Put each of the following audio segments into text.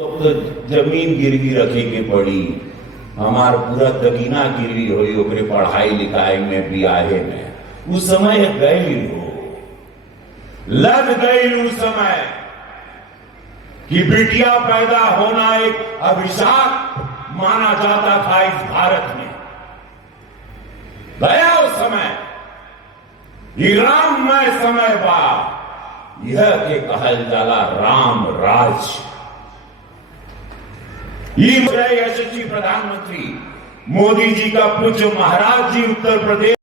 तो जमीन गिरवी रखी के पड़ी, हमार पूरा दगीना गिरवी हुई ओकरे पढ़ाई लिखाई में बियाहे में। उस समय गई हो, लग गई उस समय कि बिटिया पैदा होना एक अभिशाप माना जाता था इस भारत में। गया उस समय, राममय समय बा, यह के कहल जाला राम राज। यशस्वी प्रधानमंत्री मोदी जी का पूज्य महाराज जी उत्तर प्रदेश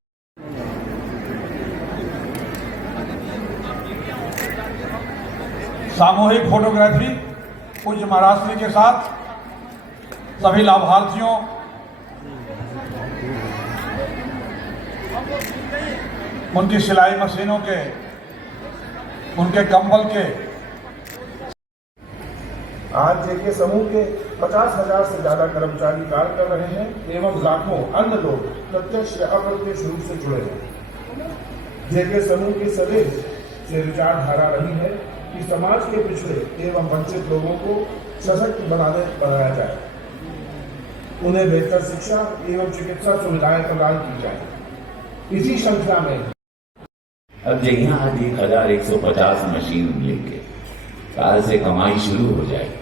सामूहिक फोटोग्राफी पूज्य महाराज जी के साथ सभी लाभार्थियों उनकी सिलाई मशीनों के, उनके कंबल के। आज जेके समूह के 50,000 से ज्यादा कर्मचारी कार्य कर रहे हैं एवं लाखों अन्य लोग प्रत्यक्ष या अप्रत्यक्ष रूप से जुड़े हैं। जेके समूह की सदैव से विचारधारा रही है कि समाज के पिछड़े एवं वंचित लोगों को सशक्त बनाया जाए, उन्हें बेहतर शिक्षा एवं चिकित्सा सुविधाएं प्रदान की जाए। इसी श्रृंखला में अब जहाँ आज 1,150 मशीन लेके काल से कमाई शुरू हो जाएगी।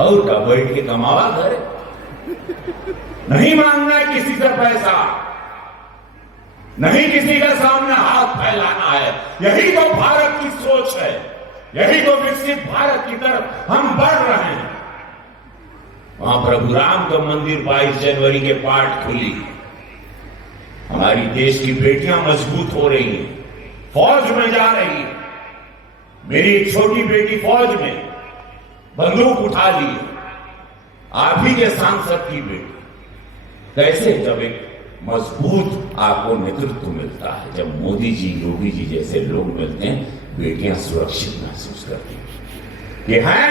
और कब बैठ के कमावा घर, नहीं मांगना है किसी से पैसा, नहीं किसी के सामने हाथ फैलाना है। यही तो भारत की सोच है, यही तो विकसित भारत की तरफ हम बढ़ रहे हैं। वहां प्रभु राम का मंदिर 22 जनवरी के पाठ खुली, हमारी देश की बेटियां मजबूत हो रही हैं, फौज में जा रही है। मेरी एक छोटी बेटी फौज में बंदूक उठा ली, आप ही के सांसद की बेटी। कैसे? जब एक मजबूत आपको नेतृत्व मिलता है, जब मोदी जी, योगी जी जैसे लोग मिलते हैं, बेटियां सुरक्षित महसूस करती हैं कि है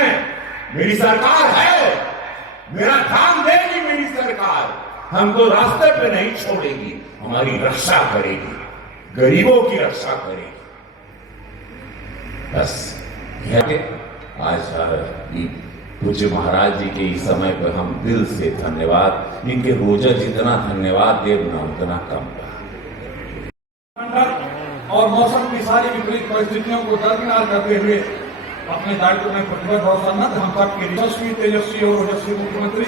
मेरी सरकार है, मेरा ध्यान देगी मेरी सरकार, हमको रास्ते पे नहीं छोड़ेगी, हमारी रक्षा करेगी, गरीबों की रक्षा करेगी। बस आज पूज्य महाराज जी के इस समय पर हम दिल से धन्यवाद, इनके रोजा जितना धन्यवाद देव ना उतना कम। और मौसम की सारी विपरीत परिस्थितियों को दरकिनार करते हुए अपने दायित्व में प्रतिबद्ध और सन्नद्ध हम सबके यशस्वी, तेजस्वी और ओजस्वी मुख्यमंत्री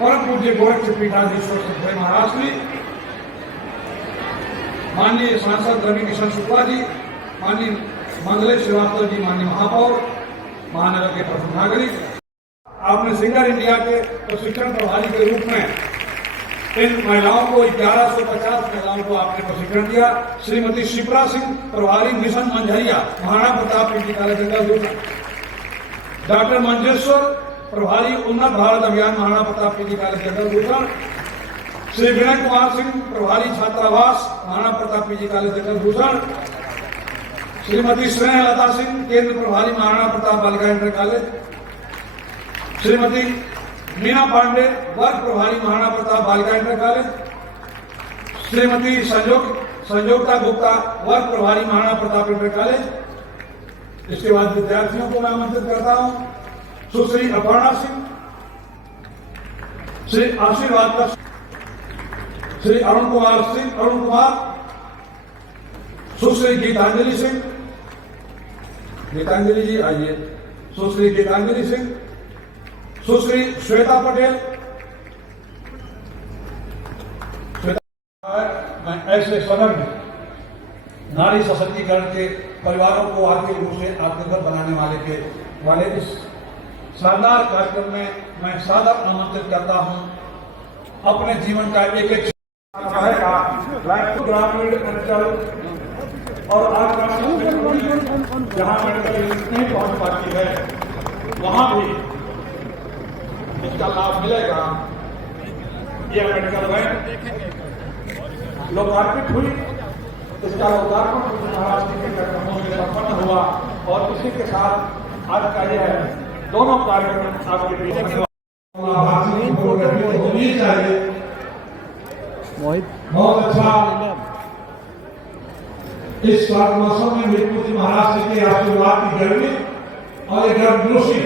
परम पूज्य गोरखपुर पीठाधीश्वर सदगुरु महाराज जी, माननीय सांसद रवि किशन शुक्ला जी, माननीय मंगलेश श्रीवास्तव जी, माननीय महापौर, महानगर के प्रथम नागरिक, आपने सिंगर इंडिया के प्रशिक्षण प्रभारी के रूप में इन महिलाओं को 1150 महिलाओं को आपने प्रशिक्षण दिया। श्रीमती शिप्रा सिंह प्रभारी mission Manjharia, Maharana Pratap PG college Jangal Dusra, doctor Manjeshwar प्रभारी उन्नत भारत अभियान, महाराणा प्रताप पीजी कॉलेज जंगल दूसरा, श्री विनय कुमार सिंह प्रभारी छात्रावास, महाराणा प्रताप पीजी कॉलेज जंगल दूसरा, श्रीमती स्नेहलता सिंह केंद्र प्रभारी, महाराणा प्रताप बालिका इंटर कॉलेज, श्रीमती मीना पांडे वर्ग प्रभारी, महाराणा प्रताप बालिका इंटर कॉलेज, श्रीमती संयोगता गुप्ता वर्ग प्रभारी, महाराणा प्रताप इंटर कॉलेज। इसके बाद विद्यार्थियों को मैं आमंत्रित करता हूं, सुश्री अपर्णा सिंह, श्री आशीर्वाद का श्री अरुण कुमार, सुश्री गीतांजलि सिंह, गीतांजलि जी आइए, सुश्री गीतांजलि सिंह, सुश्री श्वेता पटेल। मैं ऐसे सदन में नारी सशक्तिकरण के परिवारों को आर्थिक रूप से आत्मनिर्भर बनाने वाले इस शानदार कार्यक्रम में मैं सादर आमंत्रित करता हूं। अपने जीवन का एक एक ग्रामीण अंचल और आज जहां मेडिकल नहीं पहुंच पाती है, वहां भी इसका लाभ मिलेगा। यह मेडिकल वैन लोकार्पित हुई, इसका लोकार्पण महाराष्ट्र के कार्यक्रमों में संपन्न हुआ और इसी के साथ आज का यह दोनों कार्यक्रम आपके बीच होनी चाहिए। बहुत अच्छा इस मौसम में भी महाराष्ट्र के आशीर्वाद की गर्मी और एक दूरदृष्टि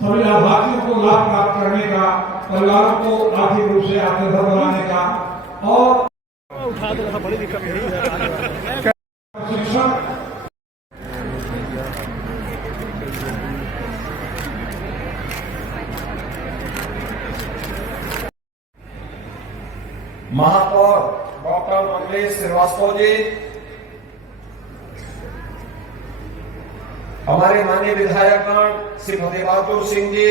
सभी लाभार्थियों को लाभ प्राप्त करने का, परिवारों को आर्थिक रूप से आत्मनिर्भर बनाने का और शिक्षण महापौर डॉक्टर मंगलेश श्रीवास्तव जी, हमारे माननीय विधायकगण श्री फतेह बहादुर सिंह जी,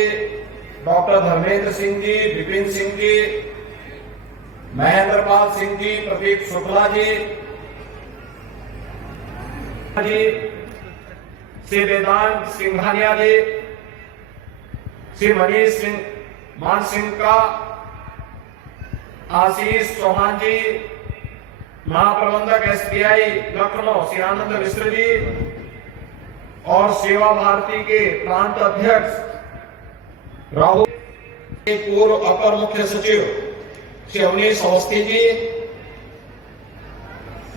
डॉक्टर धर्मेंद्र सिंह जी, विपिन सिंह जी, महेंद्र पाल सिंह जी, प्रदीप शुक्ला जी, श्री वेदांत सिंघानिया जी, श्री मनीष सिंह मान सिंह का, आशीष चौहान जी, महाप्रबंधक SBI लखनऊ श्री आनंद मिश्र जी और सेवा भारती के प्रांत अध्यक्ष राहुल, पूर्व अपर मुख्य सचिव श्री अवनीश अवस्थी जी,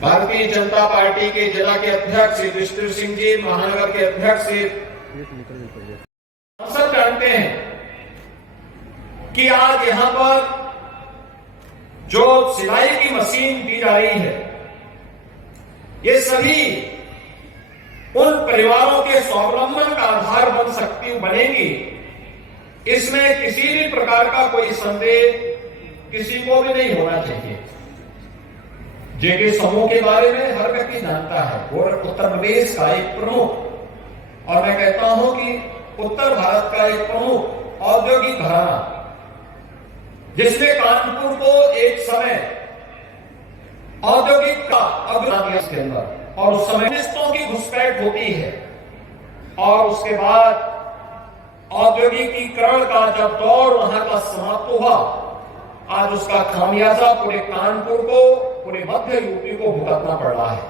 भारतीय जनता पार्टी के जिला के अध्यक्ष श्री विष्णु सिंह जी, महानगर के अध्यक्ष श्री, हम सब जानते हैं कि आज यहां पर जो सिलाई की मशीन दी जा रही है, ये सभी उन परिवारों के स्वावलंबन का आधार बनेगी। इसमें किसी भी प्रकार का कोई संदेह किसी को भी नहीं होना चाहिए। जेके समूह के बारे में हर व्यक्ति जानता है, गोरखपुर उत्तर प्रदेश का एक प्रमुख, और मैं कहता हूं कि उत्तर भारत का एक प्रमुख औद्योगिक घराना, जिसने कानपुर को एक समय औद्योगिक का अग्रणी के अंदर, और उस समय कम्युनिस्टों की घुसपैठ होती है, और उसके बाद औद्योगिकीकरण का जब दौर वहां का समाप्त हुआ, आज उसका खामियाजा पूरे कानपुर को, पूरे मध्य यूपी को भुगतना पड़ रहा है।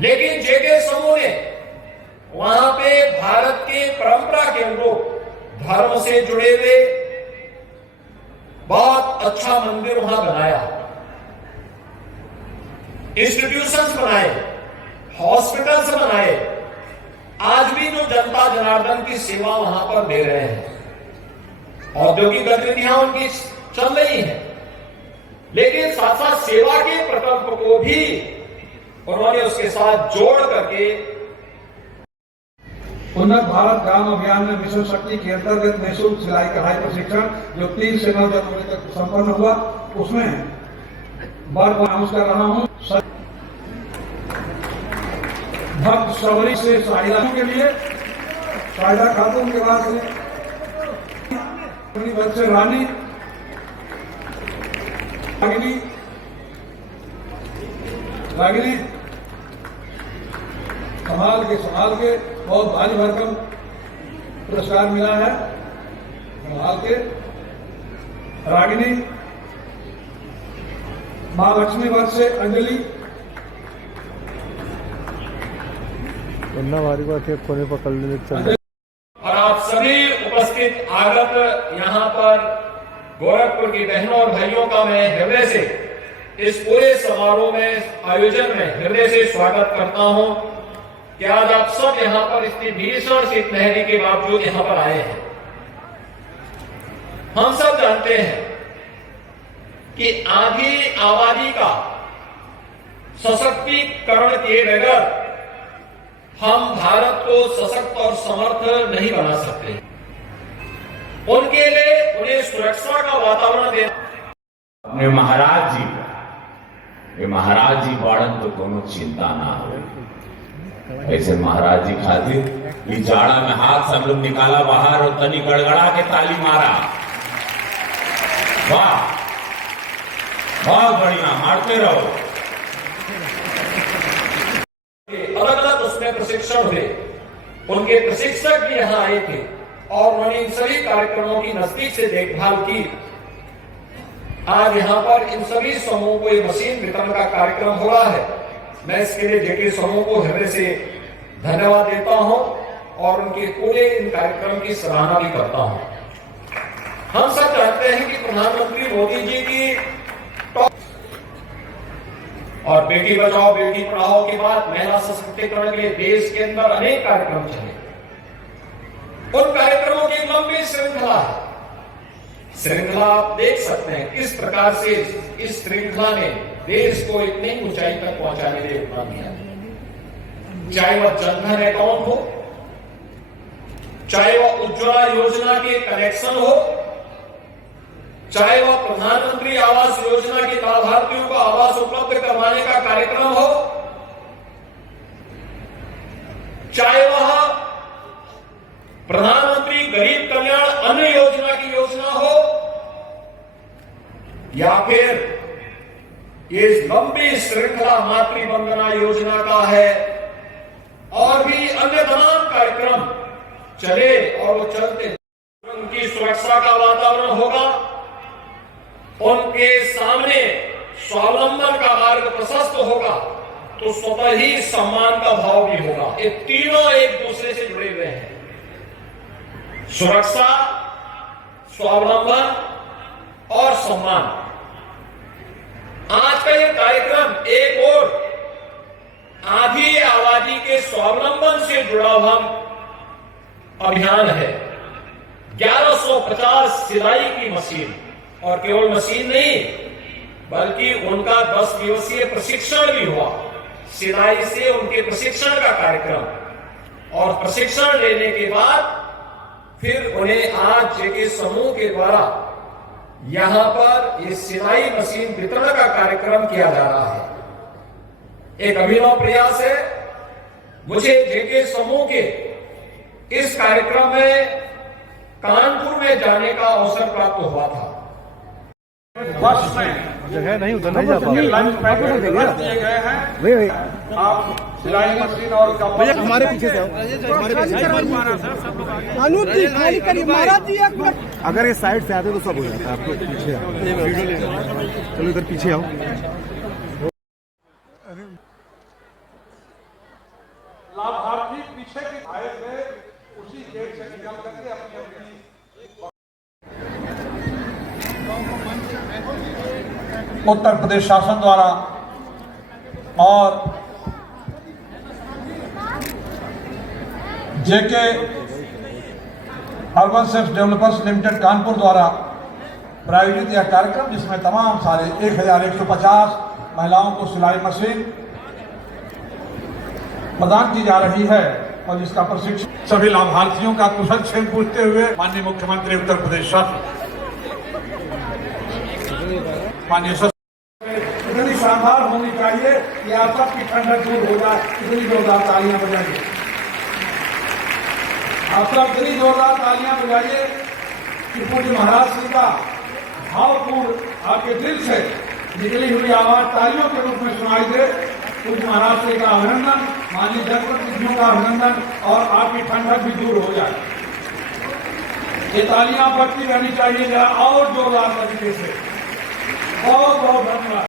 लेकिन जेके समूह ने वहां पे भारत के परंपरा के अनुरूप धर्म से जुड़े हुए बहुत अच्छा मंदिर वहां बनाया, इंस्टीट्यूशंस बनाए, हॉस्पिटल्स बनाए, आज भी जो जनता जनार्दन की सेवा वहां पर दे रहे हैं, औद्योगिक गतिविधियां उनकी चल रही हैं, लेकिन साथ साथ सेवा के प्रकल्प को भी उन्होंने उसके साथ जोड़ करके उन्नत भारत ग्राम अभियान में मिशन शक्ति के अंतर्गत निःशुल्क सिलाई कढ़ाई प्रशिक्षण जो 3 से 9 जनवरी तक संपन्न हुआ, उसमें बार बार अनाउंस कर रहा हूं, भक्त सवरी से साहिलाओं के लिए साहिला खातून के बाद से रानी रागिनी संभाल के बहुत भारी भरकम पुरस्कार मिला है। संभाल के रागिनी, मां लक्ष्मी वर्ष से अंजलि, कोने पकड़ ले। और आप सभी उपस्थित आगत यहाँ पर गोरखपुर की बहनों और भाइयों का मैं हृदय से इस पूरे समारोह में, आयोजन में हृदय से स्वागत करता हूं कि आज आप सब यहाँ पर इतनी भीषण शीतलहरी के बावजूद यहाँ पर आए हैं। हम सब जानते हैं कि आधी आबादी का सशक्तिकरण किए बगैर हम भारत को सशक्त और समर्थ नहीं बना सकते। उनके लिए उन्हें सुरक्षा का वातावरण देना। अपने महाराज जी, ये महाराज जी बाड़न तो कोनो चिंता ना हो। ऐसे महाराज जी खातिर इस जाड़ा में हाथ से हम लोग निकाला बाहर और तनी गड़गड़ा के ताली मारा। वाह, बहुत बढ़िया, मारते रहो। अलग अलग उसमें प्रशिक्षण हुए, उनके प्रशिक्षक भी यहां आए थे और उन्होंने इन सभी कार्यक्रमों की नजदीक से देखभाल की। आज यहां पर इन सभी समूहों को ये मशीन वितरण का कार्यक्रम हो रहा है। मैं इसके लिए जेके समूह को हृदय से धन्यवाद देता हूं और उनके पूरे इन कार्यक्रम की सराहना भी करता हूं। हम सब जानते हैं कि प्रधानमंत्री मोदी जी की और बेटी बचाओ बेटी पढ़ाओ के बाद महिला सशक्तिकरण के लिए देश के अंदर अनेक कार्यक्रम चले। उन कार्यक्रमों की एक लंबी श्रृंखला है। श्रृंखला आप देख सकते हैं किस प्रकार से इस श्रृंखला ने देश को एक नई ऊंचाई तक पहुंचाने में योगदान दिया। चाहे वह जनधन अकाउंट हो, चाहे वह उज्ज्वला योजना के कनेक्शन हो, चाहे वह प्रधानमंत्री आवास योजना के लाभार्थियों को आवास उपलब्ध करवाने का कार्यक्रम हो, चाहे वह प्रधानमंत्री गरीब कल्याण अन्न योजना की योजना हो, या फिर ये लंबी श्रृंखला मातृ वंदना योजना का है और भी अन्य तमाम कार्यक्रम चले और वो चलते। उनकी सुरक्षा का वातावरण होगा, उनके सामने स्वावलंबन का मार्ग प्रशस्त होगा, तो स्वतः ही सम्मान का भाव भी होगा। ये तीनों एक दूसरे से जुड़े हुए हैं। सुरक्षा, स्वावलंबन और सम्मान। आज का ये कार्यक्रम एक और आधी आबादी के स्वावलंबन से जुड़ा हुआ अभियान है। 1150 सिलाई की मशीन, और केवल मशीन नहीं बल्कि उनका 10 दिवसीय प्रशिक्षण भी हुआ। सिलाई से उनके प्रशिक्षण का कार्यक्रम, और प्रशिक्षण लेने के बाद फिर उन्हें आज जेके समूह के द्वारा यहां पर ये सिलाई मशीन वितरण का कार्यक्रम किया जा रहा है। एक अभिनव प्रयास है। मुझे जेके समूह के इस कार्यक्रम में कानपुर में जाने का अवसर प्राप्त हुआ था। बस में जगह नहीं, उधर नहीं जा पाएंगे। लंच पैकेट दिए गए हैं। वही आप सिलाई मशीन और हमारे पीछे से आओ। खाली करिए महाराज जी, एक मिनट। अगर ये साइड से आते तो सब हो जाता। आपको पीछे आओ, चलो इधर पीछे आओ। लाभार्थी पीछे की आए थे, उसी गेट से निकल करके अपनी उत्तर प्रदेश शासन द्वारा और JK urban self developers limited Kanpur द्वारा प्रायोजित यह कार्यक्रम, जिसमें तमाम सारे 1150 महिलाओं को सिलाई मशीन प्रदान की जा रही है, और जिसका प्रशिक्षण सभी लाभार्थियों का कुशल क्षेम पूछते हुए माननीय मुख्यमंत्री उत्तर प्रदेश शासन माननीय इतनी शानदार होनी चाहिए कि आप सबकी ठंडक दूर हो जाए। इतनी जोरदार तालियां बजाइए, आप सब इतनी जोरदार तालियां बजाइए कि पूज्य महाराज श्री का भावपूर्ण आपके दिल से निकली हुई आवाज तालियों के रूप में सुनाई दे। पूज्य महाराज श्री का अभिनंदन, माननीय जनप्रतिनिधियों का अभिनंदन, और आपकी ठंडक भी दूर हो जाए। ये तालियां बढ़ती रहनी चाहिए, जरा और जोरदार तरीके से। बहुत बहुत धन्यवाद।